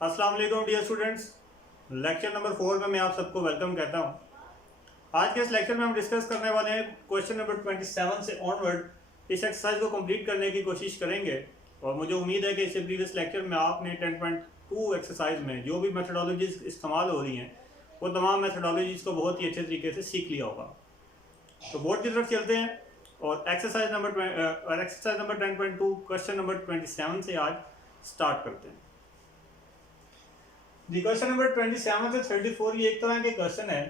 अस्सलाम वालेकुम dear students. Lecture number 4 में मैं आप सबको वेलकम कहता हूं। आज के इस लेक्चर में हम डिस्कस करने वाले हैं क्वेश्चन नंबर 27 से ऑनवर्ड इस एक्सरसाइज को कंप्लीट करने की कोशिश करेंगे। और मुझे उम्मीद है कि इससे प्रीवियस लेक्चर में आपने 10.2 एक्सरसाइज में जो भी मेथडोलॉजीज इस्तेमाल हो रही हैं वो तमाम मेथडोलॉजीज को बहुत ही अच्छे तरीके से सीख लिया होगा। तो बोर्ड की तरफ चलते हैं और एक्सरसाइज नंबर 10.2 क्वेश्चन नंबर 27 से आज स्टार्ट करते हैं। क्वेश्चन नंबर 27 से 34 ये एक तरह के क्वेश्चन है।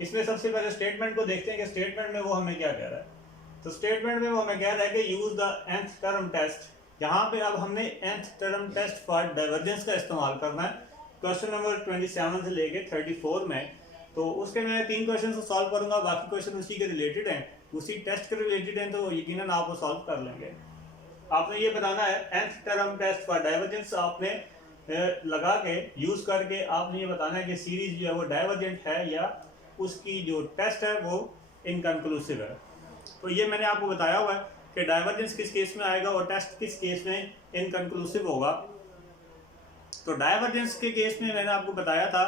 इसमें सबसे पहले स्टेटमेंट को देखते हैं कि स्टेटमेंट में वो हमें क्या कह रहा है। तो स्टेटमेंट में वो हमें कह रहा है कि use the nth term test. यहाँ पे अब हमने nth term test for divergence का इस्तेमाल करना है क्वेश्चन नंबर 27 से लेके 34 में। तो उसके मैं 3 क्वेश्चन को सॉल्व करूंगा, बाकी क्वेश्चन उसी के रिलेटेड हैं, उसी टेस्ट के रिलेटेड हैं, तो यकीनन आप वो सॉल्व कर लेंगे। आपने ये बताना है nth term test for divergence आपने लगा के यूज करके आपने ये बताना है कि सीरीज जो है वो डाइवर्जेंट है या उसकी जो टेस्ट है वो इनकंक्लूसिव है। तो ये मैंने आपको बताया हुआ है कि डाइवर्जेंस किस केस में आएगा और टेस्ट किस केस में इनकंक्लूसिव होगा। तो डाइवर्जेंस के केस में मैंने आपको बताया था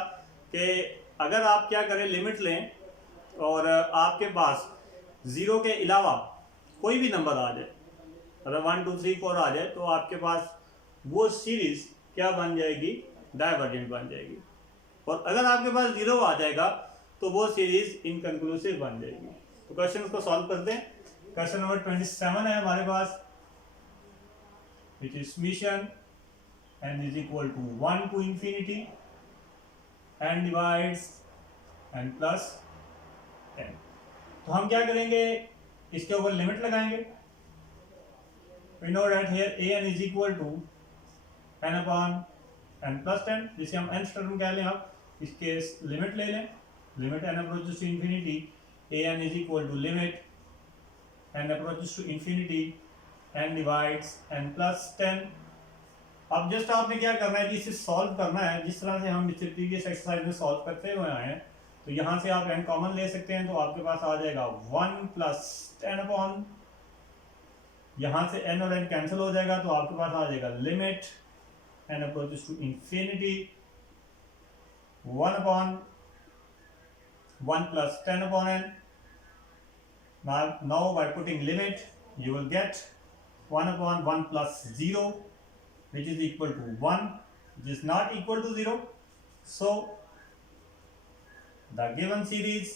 कि अगर आप क्या करें, लिमिट लें और आपके पास 0 के अलावा कोई भी नंबर आ जाए, अगर 1 2 3 4 आ जाए, तो आपके पास वो सीरीज क्या बन जाएगी, डाइवर्जेंट बन जाएगी। और अगर आपके पास 0 आ जाएगा तो वो सीरीज इनकंक्लूसिव बन जाएगी। तो क्वेश्चन को सॉल्व करते हैं। क्वेश्चन नंबर 27 है हमारे पास, which is summation n is equal to 1 to infinity n divides n plus n। तो हम क्या करेंगे, इसके ऊपर लिमिट लगाएंगे। we know that here an is equal to n upon n plus 10, जिसे हम n टर्म कह लें। आप इसके लिमिट ले लें, limit n approaches to infinity an is equal to limit n approaches to infinity n divides n plus 10। अब just आपने क्या करना है कि इसे सॉल्व करना है जिस तरह से हम इससे प्रीवियस एक्सरसाइज में सॉल्व करते हुए आए हैं। तो यहाँ से आप n कॉमन ले सकते हैं, तो आपके पास आ जाएगा 1 प्लस 10 अपॉन, यहाँ से n और n कैंसिल हो जाएगा, तो आपके पास आ जाएगा limit n approaches to infinity 1 upon 1 plus 10 upon n। Now by putting limit you will get 1 upon 1 plus 0, which is equal to 1, which is not equal to 0. So the given series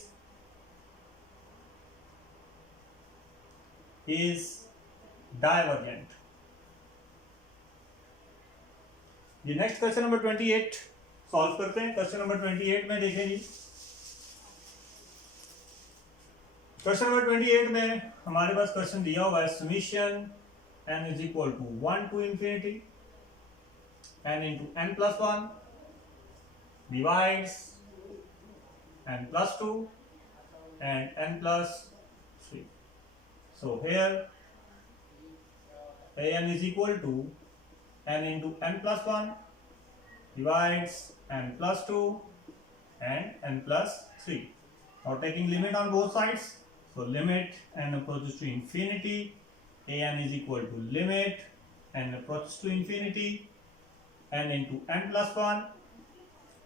is divergent। ये next question number 28 solve करते हैं। Question number 28 में देखें जी, question number 28 में हमारे पास question दिया हुआ है summation n is equal to 1 to infinity n into n plus 1 divides n plus 2 and n plus 3। So here an is equal to n into n plus 1 divides n plus 2 and n plus 3। Now taking limit on both sides, so limit n approaches to infinity an is equal to limit n approaches to infinity n into n plus 1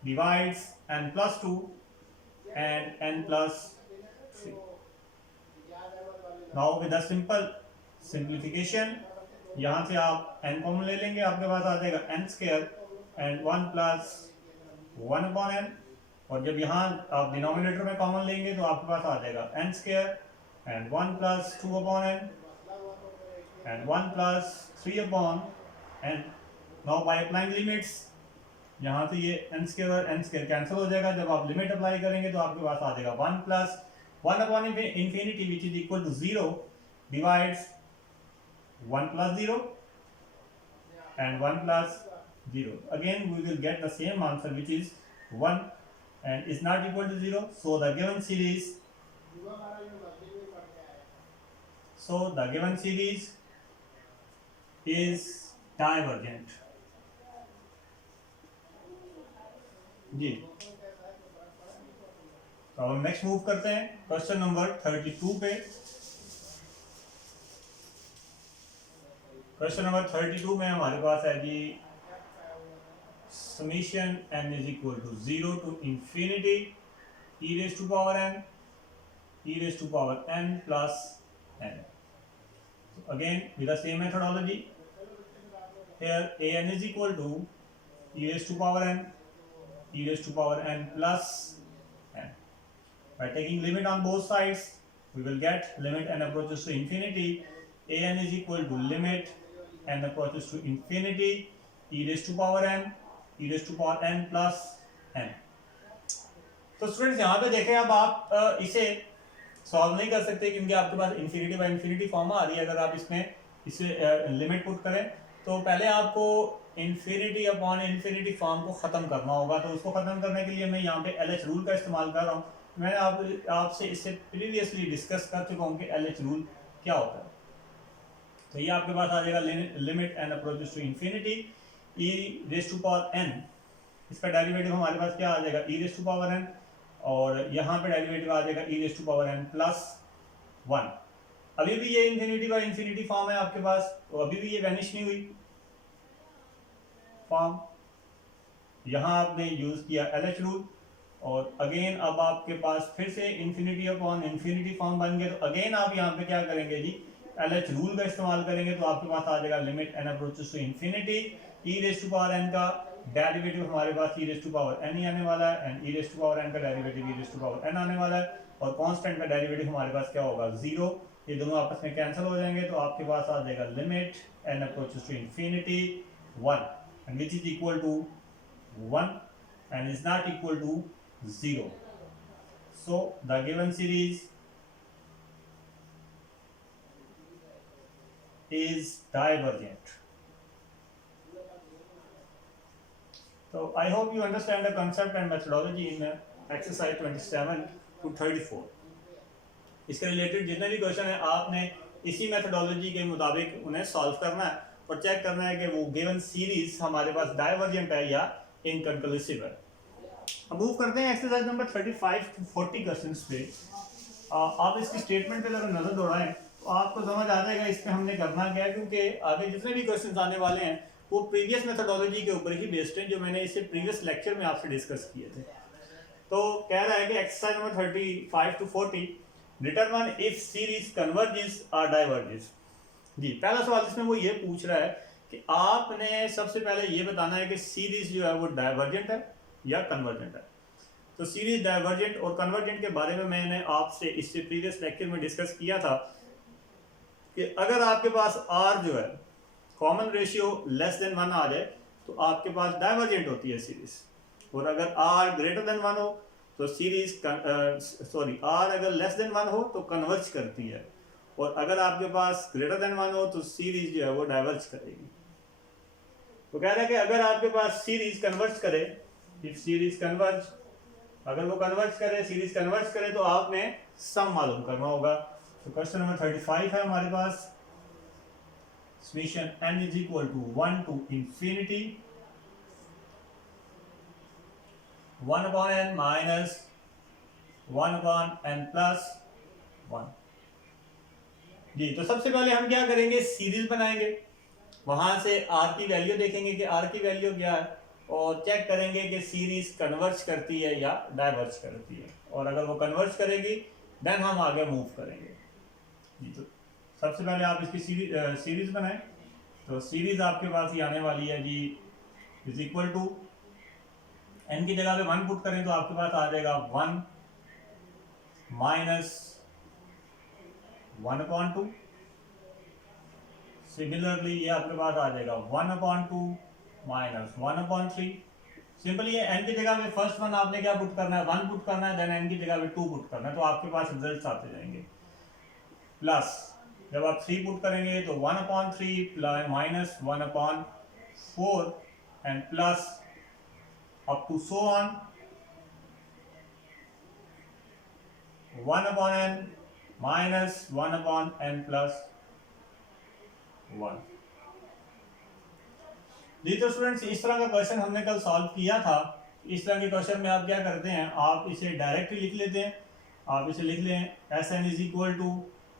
divides n plus 2 and n plus 3। Now with a simple simplification, यहाँ से आप n common ले लेंगे, आपके पास आ जाएगा n square and 1 plus 1 upon n। और जब यहाँ आप डिनोमिनेटर में कॉमन लेंगे तो आपके पास आ जाएगा n square and 1 plus 2 upon n and 1 plus 3 upon n। Now by applying limits, यहाँ से ये n स्क्वायर और n स्क्वायर कैंसिल हो जाएगा। जब आप लिमिट अप्लाई करेंगे तो आपके पास आ जाएगा 1 plus 1 upon infinity which is equal to 0 divides 1 plus 0 and 1 plus 0। Again we will get the same answer which is 1 and is not equal to 0। So the given series is divergent जी। तो अब next move करते हैं question number 32 पे। Question number 32 में हमारे पास है जी summation n is equal to 0 to infinity e raised to power n plus n. So again with the same methodology, here an is equal to e raised to power n plus n. By taking limit on both sides, we will get limit n approaches to infinity, an is equal to limit n approaches to infinity e raised to power n plus n. तो students यहाँ पे देखें, अब आप इसे solve नहीं कर सकते क्योंकि आपके पास इन्फिनिटी बाय इन्फिनिटी फॉर्म आ रही है। अगर आप इसमें इसे लिमिट पुट करें तो पहले आपको इन्फिनिटी अपॉन इन्फिनिटी फॉर्म को ख़त्म करना होगा। तो उसको ख़त्म करने के लिए मैं यहाँ पे LH रूल का इस्तेमाल कर रहा हूँ। मैंने आपसे इससे प्रीवियसली डिस्कस कर चुका हूँ कि LH रूल क्या होता है। तो ये आपके पास आ जाएगा limit n approaches to infinity e raise to power n, इसका डेरिवेटिव हमारे पास क्या आ जाएगा e raise to power n, और यहाँ पे डेरिवेटिव आ जाएगा e raise to power n plus 1। अभी भी ये इन्फिनिटी बाय इन्फिनिटी फॉर्म है आपके पास, तो अभी भी ये वैनिश नहीं हुई फॉर्म। यहाँ आपने यूज किया LH रूल, और अगेन अब आपके पास फिर से इन्फिनिटी अपॉन इन्फिनिटी फॉर्म बन गया। तो अगेन आप यहाँ पे क्या करेंगे जी, LH रूल का इस्तेमाल करेंगे। तो आपके पास आ जाएगा limit n approaches to infinity e raise to power n का डेरिवेटिव हमारे पास e raise to power n ही आने वाला है, and e raise to power n का derivative e raise to power n आने वाला है, और कांस्टेंट का डेरिवेटिव हमारे पास क्या होगा 0। ये दोनों आपस में कैंसिल हो जाएंगे, तो आपके पास आ जाएगा limit n approaches to infinity 1 and which is equal to 1 and is not equal to 0. So the given series is divergent. So I hope you understand the concept and methodology in exercise 27 to 34. इसके related जितने भी question है आपने इसी methodology के मुताबिक उन्हें solve करना है और चेक करना है कि वो गिवन सीरीज हमारे पास डाइवर्जेंट है या इनकंक्लूसिव है। अब मूव करते हैं एक्सरसाइज नंबर 35 to 40 क्वेश्चंस पे। आप इसकी स्टेटमेंट पे अगर नजर दौड़ाएं तो आपको समझ आ जाएगा इसमें हमने करना क्या है, क्योंकि आगे जितने भी क्वेश्चंस आने वाले हैं वो प्रीवियस मेथोडोलॉजी के ऊपर ही बेस्ड हैं जो मैंने इससे प्रीवियस लेक्चर में आपसे डिस्कस किए थे। तो कह रहा है कि exercise number 35 to 40 determine if series converges और डाइवर्जेस। जी पहला सवाल इसमें वो ये पूछ रहा है कि आपने सबसे पहले ये बताना है कि सीरीज जो है वो डाइवर्जेंट है या कन्वर्जेंट है। तो सीरीज डाइवर्जेंट और कन्वर्जेंट के बारे में मैंने आपसे इससे प्रीवियस लेक्चर में डिस्कस किया था कि अगर आपके पास R जो है कॉमन रेशियो लेस देन 1 आ जाए तो आपके पास डाइवर्जेंट होती है सीरीज, और अगर R ग्रेटर देन 1 हो तो सीरीज R अगर लेस देन 1 हो तो कन्वर्ज करती है, और अगर आपके पास ग्रेटर देन 1 हो तो सीरीज जो है वो डाइवर्ज करेगी। तो कह रहा है कि अगर आपके पास सीरीज कन्वर्ज करे, इफ सीरीज कन्वर्ज, अगर वो कन्वर्ज करे सीरीज कन्वर्ज करे तो आपने सम मालूम करना होगा। तो क्वेश्चन नंबर 35 है हमारे पास, summation n is equal to 1 to infinity 1 upon n minus 1 upon n plus 1। जी तो सबसे पहले हम क्या करेंगे, सीरीज बनाएंगे, वहां से r की वैल्यू देखेंगे कि r की वैल्यू क्या है, और चेक करेंगे कि सीरीज कन्वर्ज करती है या डाइवर्ज करती है, और अगर वो कन्वर्ज करेगी देन हम आगे मूव करेंगे। जी तो सबसे पहले आप इसकी सीरीज बनाएं। तो सीरीज आपके पास ही आने वाली है जी इज इक्वल टू n की जगह पे 1 पुट करें तो आपके पास आ जाएगा 1 माइनस 1/2। सिमिलरली ये आपके पास आ जाएगा 1/2 माइनस 1/3। सिंपली ये n की जगह पे फर्स्ट वन आपने क्या पुट करना है, 1 पुट करना है, देन n की जगह पे 2 पुट करना है, तो आपके पास रिजल्ट्स आते जाएंगे। प्लस जब आप 3 पुट करेंगे तो 1/3 minus 1/4 and plus up to so on 1/n minus 1/n plus 1। जी तो स्टूडेंट्स इस तरह का क्वेश्चन हमने कल सॉल्व किया था। इस तरह के क्वेश्चन में आप क्या करते हैं, आप इसे डायरेक्टली लिख लेते हैं। आप इसे लिख लें Sn इज इक्वल टू,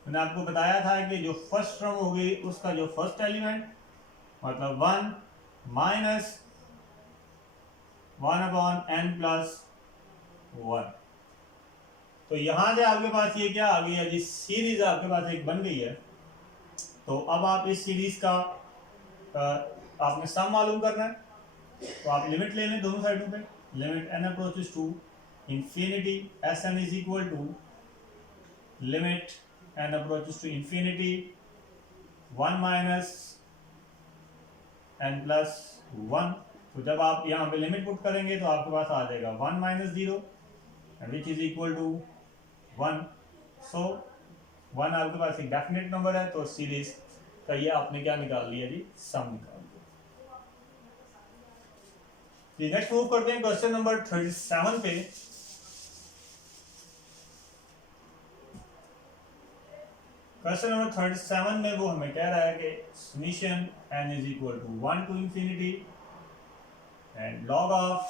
मैंने आपको बताया था कि जो फर्स्ट टर्म होगी उसका जो फर्स्ट एलिमेंट मतलब 1 माइनस 1/n+1। तो यहाँ से आपके पास ये क्या आ गई है जी, सीरीज आपके पास एक बन गई है। तो अब आप इस सीरीज का आपने सम मालूम करना है, तो आप लिमिट ले लें दोनों साइडों पे। Limit n approaches to infinity Sn is equal to limit n approaches to infinity 1 minus n+1। तो जब आप यहाँ पे लिमिट पुट करेंगे तो आपके पास आ जाएगा 1 minus 0 which is equal to 1। So 1 आपके पास एक डेफिनेट नंबर है, तो सीरीज का ये आपने क्या निकाल लिया जी, सम निकाल लिया। नेक्स्ट मूव करते हैं क्वेश्चन नंबर 37 पे। क्वेश्चन नंबर 37 में वो हमें कह रहा है कि summation n is equal to 1 to infinity and log of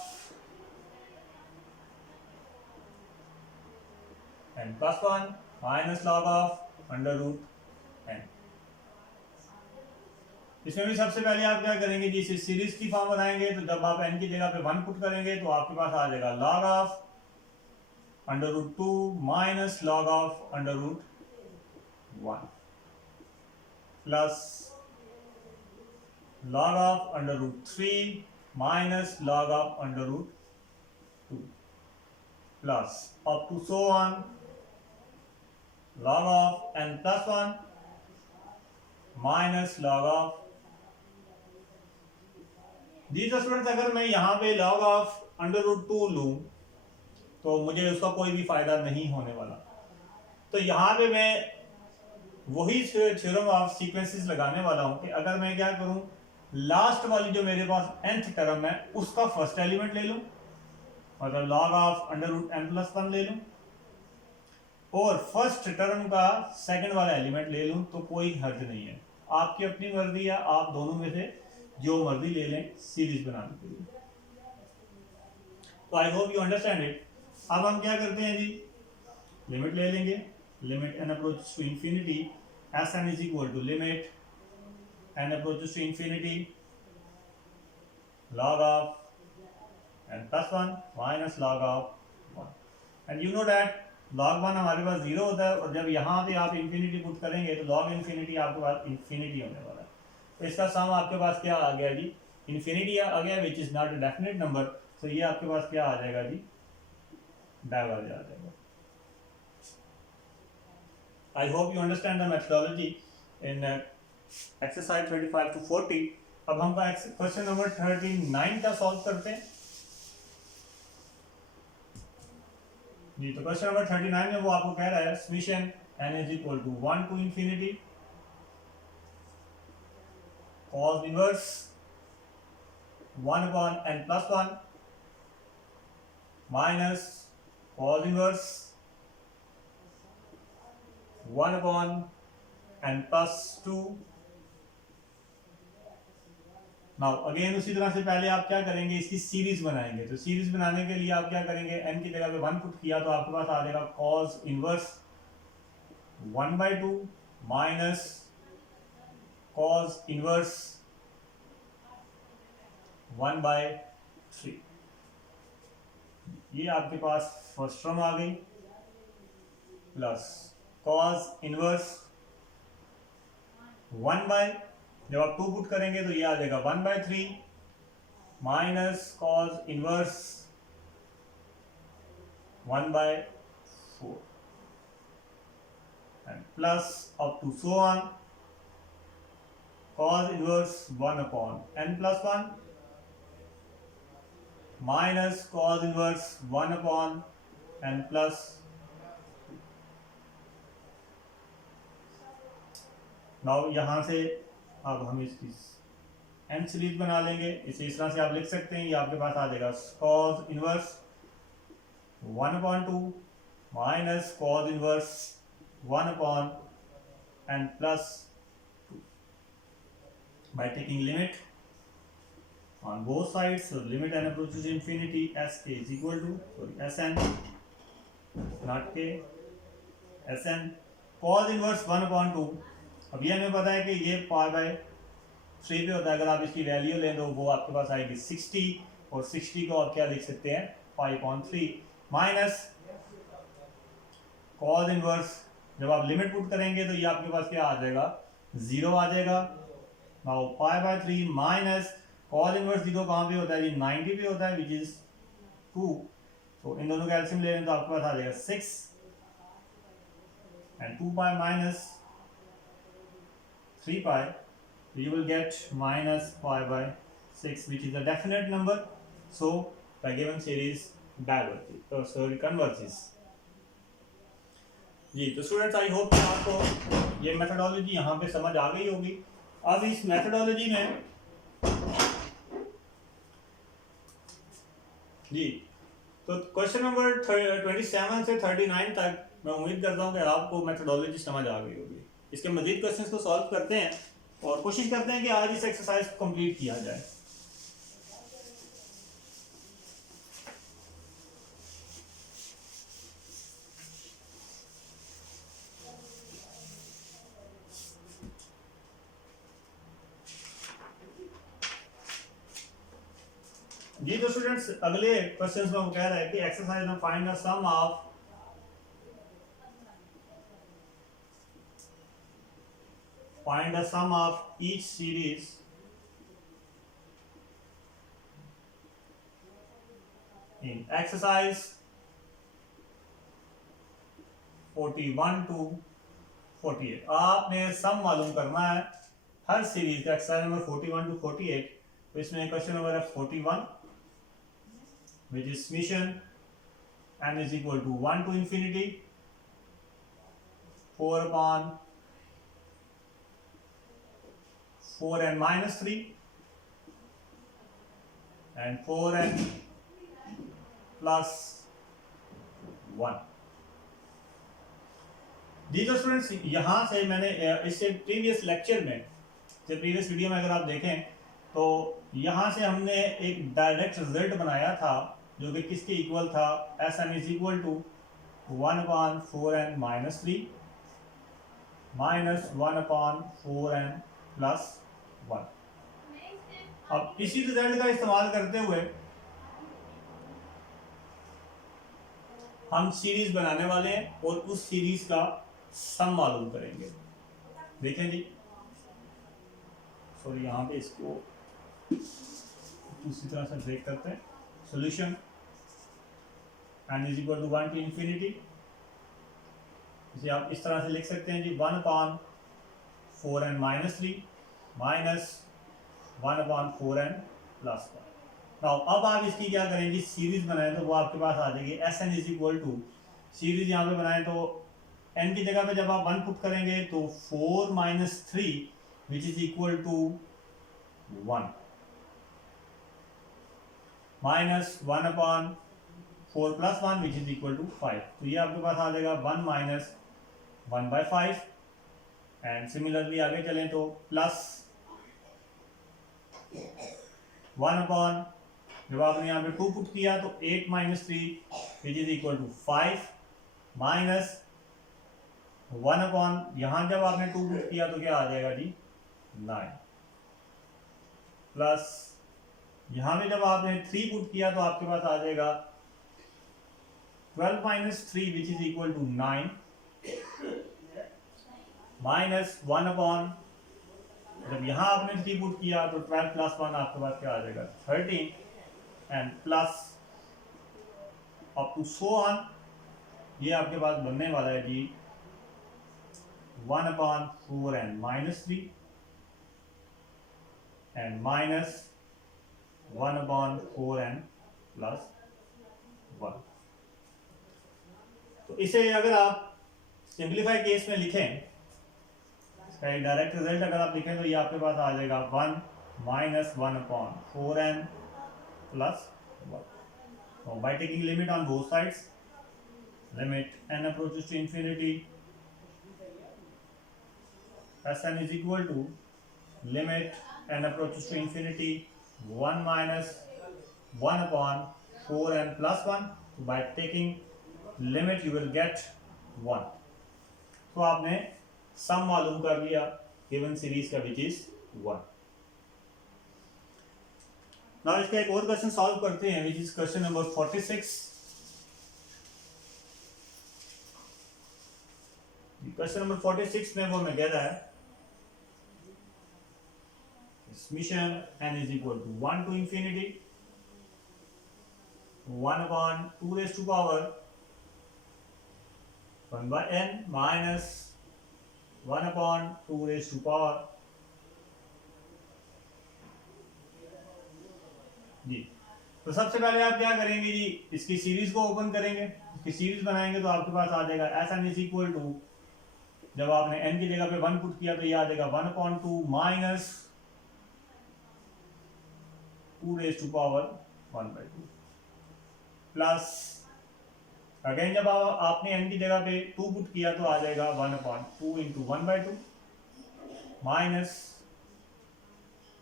n+1 minus log of under root n। इसमें भी सबसे पहले आप क्या करेंगे जी, इसे सीरीज की फॉर्म बनाएंगे। तो जब आप n की जगह पे 1 पुट करेंगे तो आपके पास आ जाएगा log of under root 2 minus log of under root 1 plus log of under root 3 minus log of under root 2 plus up to so on log of n+1 minus log of जी। Students, अगर मैं यहाँ पे log of under root 2 लूँ तो मुझे उसका कोई भी फायदा नहीं होने वाला। तो यहाँ पे मैं वही थ्योरम ऑफ सीक्वेंसेस लगाने वाला हूँ कि अगर मैं क्या करूँ, लास्ट वाली जो मेरे पास nth टर्म है उसका फर्स्ट एलिमेंट ले लूँ, मतलब log of under root n+1 ले लूँ, और फर्स्ट टर्म का सेकंड वाला एलिमेंट ले लूँ, तो कोई हर्ज नहीं है। आपकी अपनी मर्जी है, आप दोनों में से जो मर्जी ले लें सीरीज बनाने के लिए। तो I hope you understand it. अब हम क्या करते हैं जी, लिमिट ले लेंगे। Limit n approaches to infinity Sn is equal to limit n approaches to infinity log of n+1 minus log of 1। And you know that log 1 हमारे पास 0 होता है, और जब यहाँ पे आप इंफिनिटी पुट करेंगे तो log इंफिनिटी आपके पास इंफिनिटी होने वाला है। तो इसका सम आपके पास क्या आ गया जी, इंफिनिटी आ गया, which is not a definite number. तो ये आपके पास क्या आ जाएगा जी, डाइवर्ज आ जाएगा। आई hope you understand the methodology in exercise 35 to 40। अब हम क्वेश्चन नंबर 39 का सॉल्व करते हैं जी। तो क्वेश्चन नंबर 39 में वो आपको कह रहा है summation n is equal to 1 to infinity cos inverse 1/n+1 minus cos inverse 1/n+2। Now again उसी तरह से पहले आप क्या करेंगे, इसकी सीरीज बनाएंगे। तो सीरीज बनाने के लिए आप क्या करेंगे, n की जगह पे 1 पुट किया तो आपके पास आ जाएगा cos inverse 1/2 minus cos inverse 1/3। ये आपके पास फर्स्ट टर्म आ गई, प्लस cos इनवर्स 1 जब आप 2 पुट करेंगे तो ये आ जाएगा 1/3 minus cos inverse 1/4 and plus up to so on cos inverse 1/n+1 minus cos inverse 1/n+। Now यहाँ से अब हम इसकी n सीरीज बना लेंगे। इसे इस तरह से आप लिख सकते हैं, ये आपके पास आ जाएगा cos inverse 1/2 minus cos inverse 1/n+2 by taking limit on both sides. So limit n approaches infinity, sk is equal to Sn not k, Sn cos inverse 1/2। अब ये हमें पता है कि ये π/3 पे होता है। अगर आप इसकी वैल्यू लें तो वो आपके पास आएगी 60 और 60 को आप क्या लिख सकते हैं 5/3 माइनस कॉज इनवर्स, जब आप लिमिट पुट करेंगे तो ये आपके पास क्या आ जाएगा 0 आ जाएगा। नाउ 5/3 माइनस कॉज इनवर्स 0 कहाँ पे होता है जी 90 पे होता है विच इज 2, तो इन दोनों का एलसीएम ले लें तो आपके पास आ जाएगा 6 and 2 pi minus 3 pi, you will get minus 5/6 which is a definite number, so the given series diverges, so it converges। जी तो स्टूडेंट्स आई होप कि आपको ये मेथोडोलॉजी यहाँ पे समझ आ गई होगी। अब इस मेथोडोलॉजी में जी तो क्वेश्चन नंबर 27 से 39 तक मैं उम्मीद करता हूँ कि आपको मेथोडोलॉजी समझ आ गई होगी। इसके मजीद क्वेश्चंस को सॉल्व करते हैं और कोशिश करते हैं कि आज इस एक्सरसाइज को कंप्लीट किया जाए। जी तो स्टूडेंट्स अगले क्वेश्चंस में वो कह रहा है कि एक्सरसाइज में find the sum of each series in exercise 41 to 48। आपने सम मालूम करना है हर सीरीज का, एक्सरसाइज नंबर 41 to 48। तो इसमें क्वेश्चन नंबर है 41 which is summation n is equal to 1 to infinity 4/4n minus 3 and 4n plus 1। जी तो स्टूडेंट्स यहाँ से मैंने इससे प्रीवियस लेक्चर में, प्रीवियस वीडियो में अगर आप देखें तो यहाँ से हमने एक डायरेक्ट रिजल्ट बनाया था जो कि किसके इक्वल था, S N is equal to 1/4n minus 3 minus 1/4n plus 1। अब इसी रिजल्ट का इस्तेमाल करते हुए हम सीरीज बनाने वाले हैं और उस सीरीज का सम मालूम करेंगे। देखें जी, सॉरी यहाँ पे इसको दूसरी तरह से ब्रेक करते हैं। Solution n is equal to 1 to infinity, इसे आप इस तरह से लिख सकते हैं जी 1/4n minus 3 minus 1/4n plus 1। Now अब आप इसकी क्या करेंगे, सीरीज बनाएं तो वो आपके पास आ जाएगी S N is equal to, series यहाँ पे बनाएं तो n की जगह पे जब आप 1 पुट करेंगे तो 4 minus 3 which is equal to 1 minus 1/4 plus 1 which is equal to 5। तो ये आपके पास आ जाएगा 1 minus 1/5 एंड सिमिलरली आगे चलें तो प्लस 1/, जब आपने यहाँ पे 2 पुट किया तो 8 minus 3 which is equal to 5 minus 1/, यहाँ जब आपने 2 पुट किया तो क्या आ जाएगा जी 9 प्लस यहाँ में जब आपने 3 पुट किया तो आपके पास आ जाएगा 12 minus 3 which is equal to 9 minus 1/, जब यहाँ आपने 3 पुट किया तो 12 plus 1 आपके पास क्या आ जाएगा 13 and plus up to so on, ये आपके पास बनने वाला है जी 1/4n minus 3 and minus 1/4n plus 1। तो इसे अगर आप सिंप्लीफाई केस में लिखें, इसका एक डायरेक्ट रिजल्ट अगर आप लिखें तो ये आपके पास आ जाएगा 1 minus 1/4n plus 1। So by taking limit on both sides, limit n approaches to infinity, Sn is equal to limit n approaches to infinity 1 minus 1/4n plus 1। So by taking limit you will get 1। तो आपने sum मालूम कर लिया given series का which is 1। Now इसका एक और question solve करते हैं which is question number 46। Question number 46 में वो हमें कह रहा है summation n is equal to 1 to infinity 1 upon 2 raised to power 1 by n minus 1 upon 2 raised to power जी। तो सबसे पहले आप क्या करेंगे जी, इसकी सीरीज को ओपन करेंगे, इसकी सीरीज बनाएंगे तो आपके पास आ जाएगा S N is equal to, जब आपने n की जगह पे 1 पुट किया तो ये आ जाएगा 1 upon 2 minus 2 raise to power 1 by 2 plus again जब आपने n की जगह पे 2 पुट किया तो आ जाएगा 1 upon 2 into 1 by 2 minus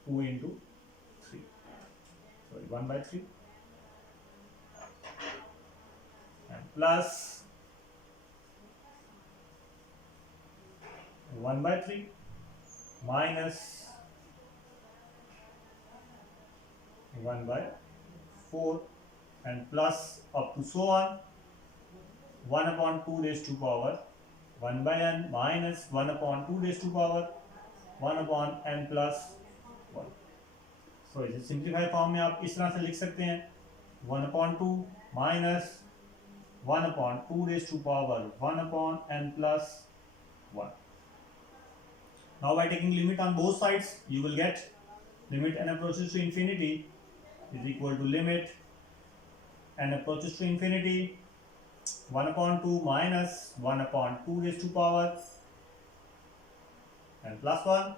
2 into 3 sorry 1 by 3 and plus 1 by 3 minus 1 by 4 and plus up to so on 1 upon 2 raised to power 1 by n minus 1 upon 2 raised to power 1 upon n plus 1। सो इसे simplified form में आप इस तरह से लिख सकते हैं 1 upon 2 minus 1 upon 2 raised to power 1 upon n plus 1। Now by taking limit on both sides, you will get limit n approaches to infinity is equal to limit n approaches to infinity 1 upon 2 minus 1 upon 2 raised to power n plus 1।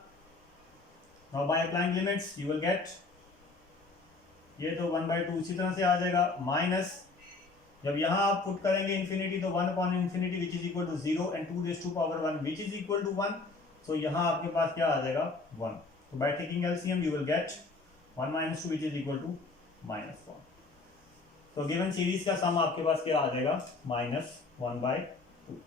Now by applying limits, you will get ये तो 1 by 2 इसी तरह से आ जाएगा minus जब यहाँ आप put करेंगे इन्फिनिटी तो 1 upon infinity which is equal to 0 and 2 raised to power 1 which is equal to 1। तो यहाँ आपके पास क्या आ जाएगा 1। तो by taking LCM you will get 1 minus 2 which is equal to -1। तो गिवन सीरीज का सम आपके पास क्या आ जाएगा -1 by 2।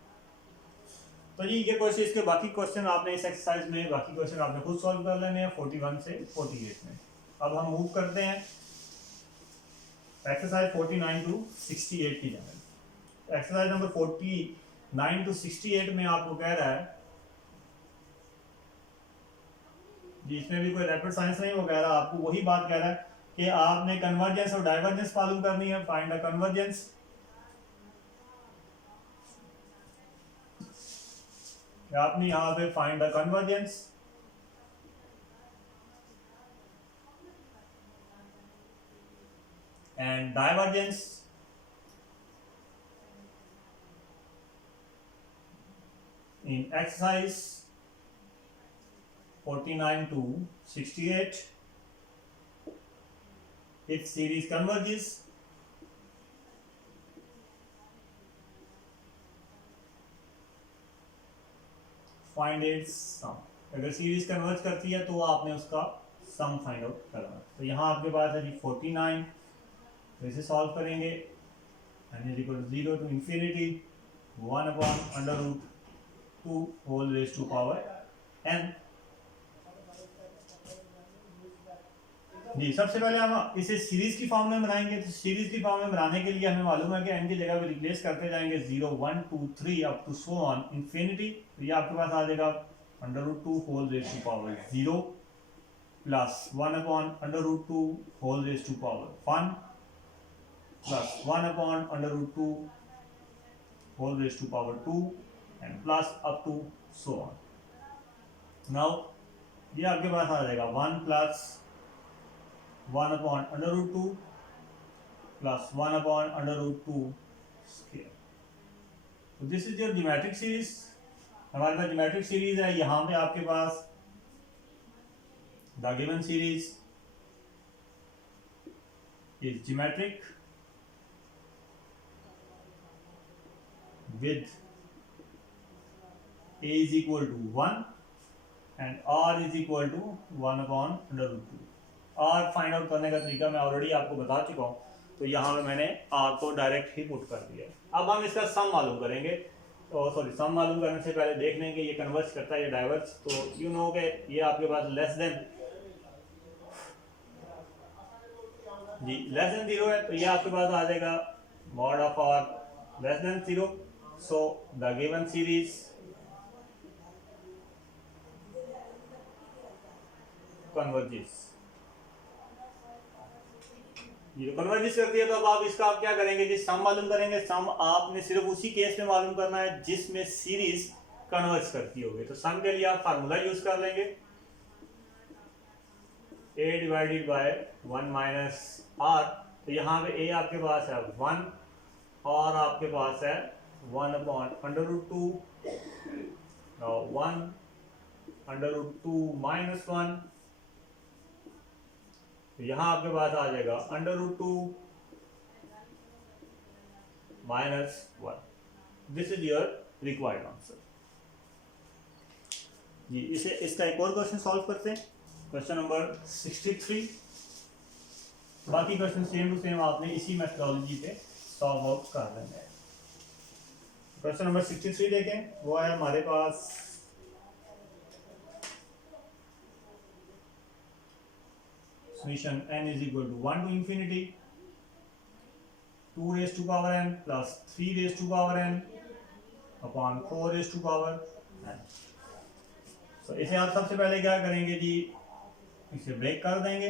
तो जी ये क्वेश्चन, इसके बाकी क्वेश्चन आपने इस एक्सरसाइज में बाकी क्वेश्चन आपने खुद सॉल्व कर लेने हैं 41 से 48 में। अब हम मूव करते हैं एक्सरसाइज 49 to 68 की जाएगा। एक्सरसाइज नंबर 49 to 68 में आपको कह रहा है जी, इसमें भी कोई रैपिड साइंस नहीं, वो कह रहा है आपको वही बात कह रहा है कि आपने कन्वर्जेंस और डाइवर्जेंस मालूम करनी है। फाइंड द कन्वर्जेंस, आपने यहाँ पे find the convergence and divergence in exercise 49 to 68 if series converges find its sum। अगर सीरीज कन्वर्ज करती है तो आपने उसका सम फाइंड आउट करना। तो यहाँ आपके पास है जी 49, तो इसे सॉल्व करेंगे n is equal to 0 to infinity 1 upon under root 2 whole raised to power n। जी सबसे पहले हम इसे सीरीज की फॉर्म में बनाएंगे। तो सीरीज की फॉर्म में बनाने के लिए हमें मालूम है कि n की जगह पे रिप्लेस करते जाएंगे 0 1 2 3 up to so on infinity. तो ये आपके पास आ जाएगा under root 2 whole raised to power 0 plus 1 upon under root 2 whole raised to power 1 plus 1 upon under root 2 whole raised to power 2 and plus up to so on। now ये आपके पास आ जाएगा 1 plus 1 upon under root 2 plus 1 upon under root 2 square। तो this is your geometric series. हमारे पास geometric series है, यहाँ पे आपके पास the given series is geometric with a is equal to 1 and r is equal to 1 upon under root 2। r find out करने का तरीका मैं ऑलरेडी आपको बता चुका हूँ, तो यहाँ पे मैंने r को डायरेक्ट ही पुट कर दिया। अब हम इसका सम मालूम करेंगे। तो सॉरी, सम मालूम करने से पहले देख लेंगे ये कन्वर्ज करता है या डाइवर्ज। तो यू नो के ये आपके पास लेस देन जी लेस देन 0 है, तो ये आपके पास आ जाएगा mod of r less then 0, so the given series converges. ये कन्वर्जेस करती है, तो अब आप इसका आप क्या करेंगे जी, सम मालूम करेंगे। सम आपने सिर्फ उसी केस में मालूम करना है जिसमें सीरीज कन्वर्ज करती होगी। तो सम के लिए आप फार्मूला यूज कर लेंगे, a divided by 1 minus r। तो यहाँ पे a आपके पास है 1 और आपके पास है 1 upon under root 2, 1 under root 2 minus 1। तो यहाँ आपके पास आ जाएगा under root 2 minus 1। This is your required answer जी। इसे इसका एक और क्वेश्चन सॉल्व करते हैं, क्वेश्चन नंबर 63। बाकी क्वेश्चन सेम टू सेम आपने इसी मेथडोलॉजी पे सॉल्व आउट कर लेना है। क्वेश्चन नंबर 63 देखें, वो है हमारे पास solution n is equal to 1 to infinity 2 raise to power n plus 3 raise to power n upon 4 raise to power n। तो इसे आप सबसे पहले क्या करेंगे जी, इसे ब्रेक कर देंगे।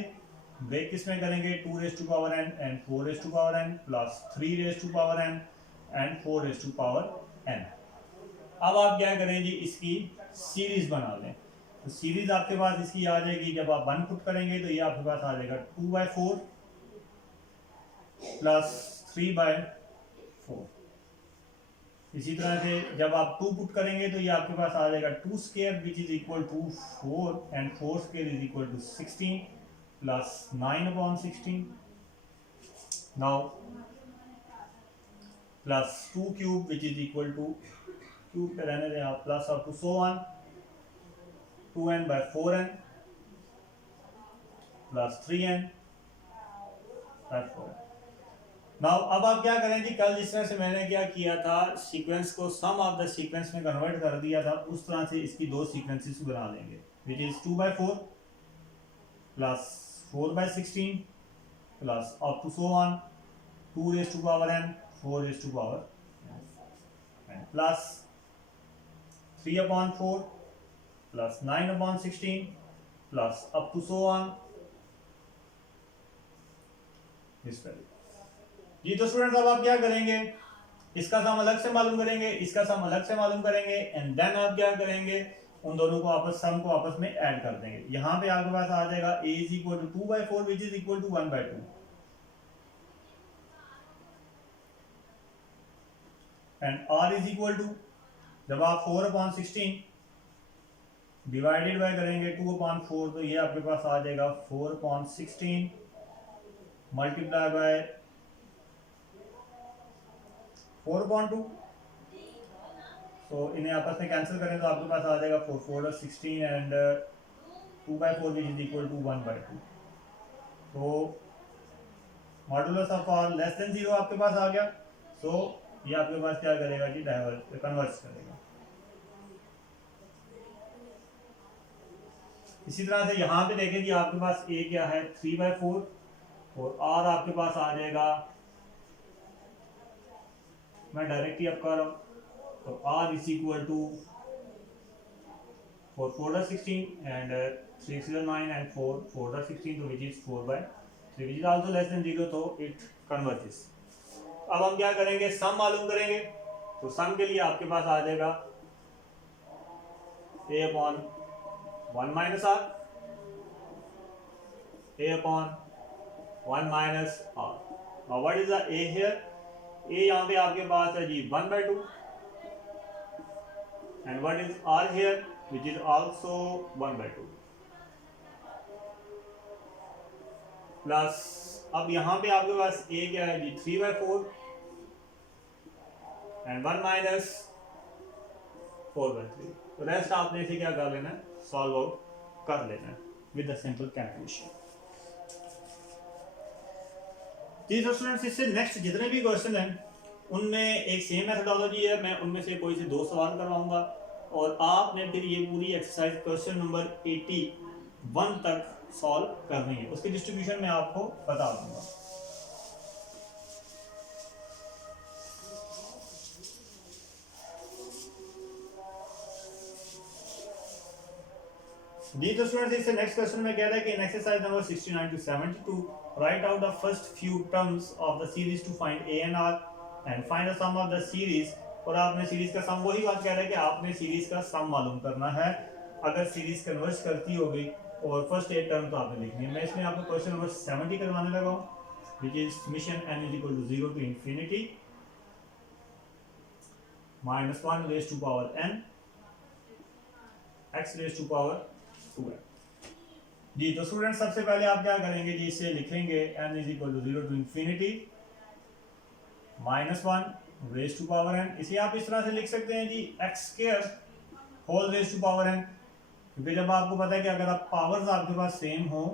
ब्रेक किसमें करेंगे, 2 raise to power n and 4 raise to power n plus 3 raise to power n and 4 raise to power n। अब आप क्या करें जी, इसकी सीरीज बना लें। तो सीरीज आपके पास इसकी आ जाएगी, जब आप 1 पुट करेंगे तो ये आपके पास आ जाएगा 2/4 प्लस 3/4। इसी तरह से जब आप 2 पुट करेंगे तो ये आपके पास आ जाएगा 2 square which is equal to 4 and 4 square is equal to 16 plus 9/16। Now plus 2 cube which is equal to, cube पे रहने दें आप, plus up to so on 2n/4n plus 3n/4n। Now अब आप क्या करें जी, कल जिस तरह से मैंने क्या किया था, सीक्वेंस को सम ऑफ द सीक्वेंस में कन्वर्ट कर दिया था, उस तरह से इसकी दो सीक्वेंसेस बना लेंगे, which is 2/4 plus 4/16 plus up to so on 2 raise to power n 4 raise to power n plus 3/4 plus 9/16 plus up to so on this value जी। तो स्टूडेंट्स अब आप क्या करेंगे, इसका सम अलग से मालूम करेंगे, इसका सम अलग से मालूम करेंगे, एंड देन आप क्या करेंगे, उन दोनों को आपस सम को आपस में ऐड कर देंगे। यहां पे आपके पास आ जाएगा a is equal to 2/4 which is equal to 1/2 and r is equal to, जब आप 4/16 डिवाइडेड बाय करेंगे 2/4 तो ये आपके पास आ जाएगा 4/16 मल्टीप्लाई बाय 4/2। तो इन्हें आपस में कैंसिल करें तो आपके पास आ जाएगा 4 4 16 and 2/4 which is equal to 1/2। तो modulus of r less then 0 आपके पास आ गया। सो ये आपके पास क्या करेगा जी, डाइवर्ज कन्वर्ज करेगा। इसी तरह से यहाँ पे देखें कि आपके पास a क्या है 3/4 और r आपके पास आ जाएगा, मैं डायरेक्ट ही अब कर रहा हूँ, तो r is equal to 4 4/16 and 3 6 9 and 4 4/16 तो विच इज 4/3 विच इज आल्सो लेस देन 0, तो इट कन्वर्जेस। अब हम क्या करेंगे, सम मालूम करेंगे। तो सम के लिए आपके पास आ जाएगा a/1 minus r, a/1 minus r। Now what is the a here? a यहाँ पे आपके पास है जी 1/2 and what is r here which is also 1/2 plus, अब यहाँ पे आपके पास a क्या है जी 3/4 and 1 माइनस 4/3। तो रेस्ट आपने इसे क्या कर लेना है, सॉल्व आउट कर लेना है विद द सिंपल कैलकुलेशन। जी तो स्टूडेंट्स, इससे नेक्स्ट जितने भी क्वेश्चन हैं उनमें एक सेम मेथडोलॉजी है। मैं उनमें से कोई से 2 सवाल करवाऊंगा और आपने फिर ये पूरी एक्सरसाइज क्वेश्चन नंबर 81 तक सॉल्व करनी है। उसकी डिस्ट्रीब्यूशन मैं आपको बता दूंगा। जी तो स्टूडेंट्स, इससे नेक्स्ट क्वेश्चन में कह रहा है कि in exercise number 69 to 72 write out the first few terms of the series to find a and r and find the sum of the series. और आपने सीरीज का सम, वही बात कह रहा है कि आपने सीरीज का सम मालूम करना है अगर सीरीज कन्वर्ज करती हो गई, और फर्स्ट 8 टर्म तो आपने लिखनी है। मैं इसमें आपको क्वेश्चन नंबर 70 करवाने लगा हूँ, which is summation n is equal to 0 to infinity -1 raise to power n x raise to power 2n। जी तो स्टूडेंट सबसे पहले आप क्या करेंगे जी, इसे लिखेंगे n is equal to 0 to infinity -1 raise to power n। इसे आप इस तरह से लिख सकते हैं जी x² whole raise to power n, क्योंकि जब आपको पता है कि अगर आप पावर्स आपके पास सेम हो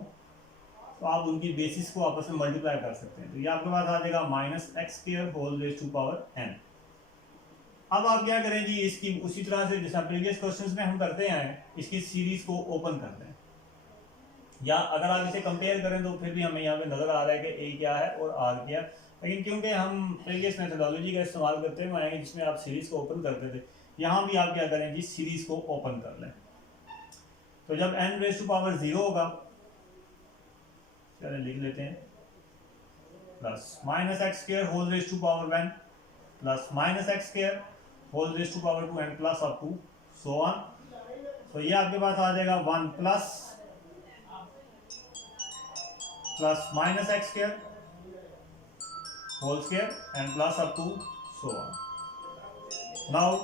तो आप उनकी बेसिस को आपस में मल्टीप्लाई कर सकते हैं। तो ये आपके पास आ जाएगा -x² whole raise to power n। अब आप क्या करें जी, इसकी उसी तरह से जैसा प्रीवियस क्वेश्चंस में हम करते हैं, इसकी सीरीज को ओपन कर दें, या अगर आप इसे कंपेयर करें तो फिर भी हमें यहाँ पे नजर आ रहा है कि a क्या है और r क्या है। लेकिन क्योंकि हम प्रीवियस मेथोडोलॉजी का इस्तेमाल करते हैं जिसमें आप सीरीज को ओपन करते थे, यहाँ भी आप क्या करें जी, सीरीज को ओपन कर लें। तो जब n रेज़ टू पावर 0 होगा, चलिए लिख लेते हैं, plus -x² whole raise to power 1 plus -x² whole raise to power 2n plus up to so on. तो ये आपके पास आ जाएगा 1 plus -x² whole square and plus up to so on. Now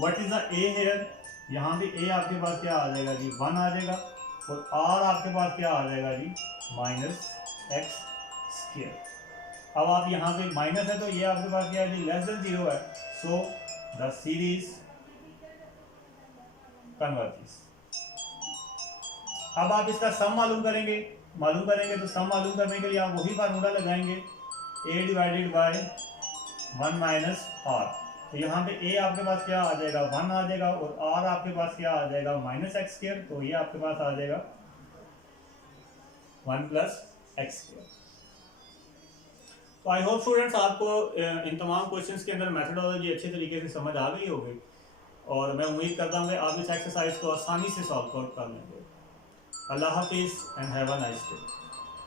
what is the a here, यहाँ पे a आपके पास क्या आ जाएगा जी, 1 आ जाएगा, और r आपके पास क्या आ जाएगा जी, -x²। अब आप यहाँ पे माइनस है तो ये आपके पास क्या है जी, लेस देन 0 है, सो द सीरीज कन्वर्जेस। अब आप इसका सम मालूम करेंगे तो सम मालूम करने के लिए आप वही फार्मूला लगाएंगे, a divided by 1 minus r। तो यहाँ पे a आपके पास क्या आ जाएगा, 1 आ जाएगा, और r आपके पास क्या आ जाएगा, -x²। तो ये आपके पास आ जाएगा 1 प्लस x²। तो आई होप स्टूडेंट्स आपको इन तमाम क्वेश्चंस के अंदर मेथोडोलॉजी अच्छे तरीके से समझ आ गई होगी, और मैं उम्मीद करता हूँ कि आप इस एक्सरसाइज को आसानी से सॉल्व कर लेंगे। अल्लाह हाफिज़ and have a nice day.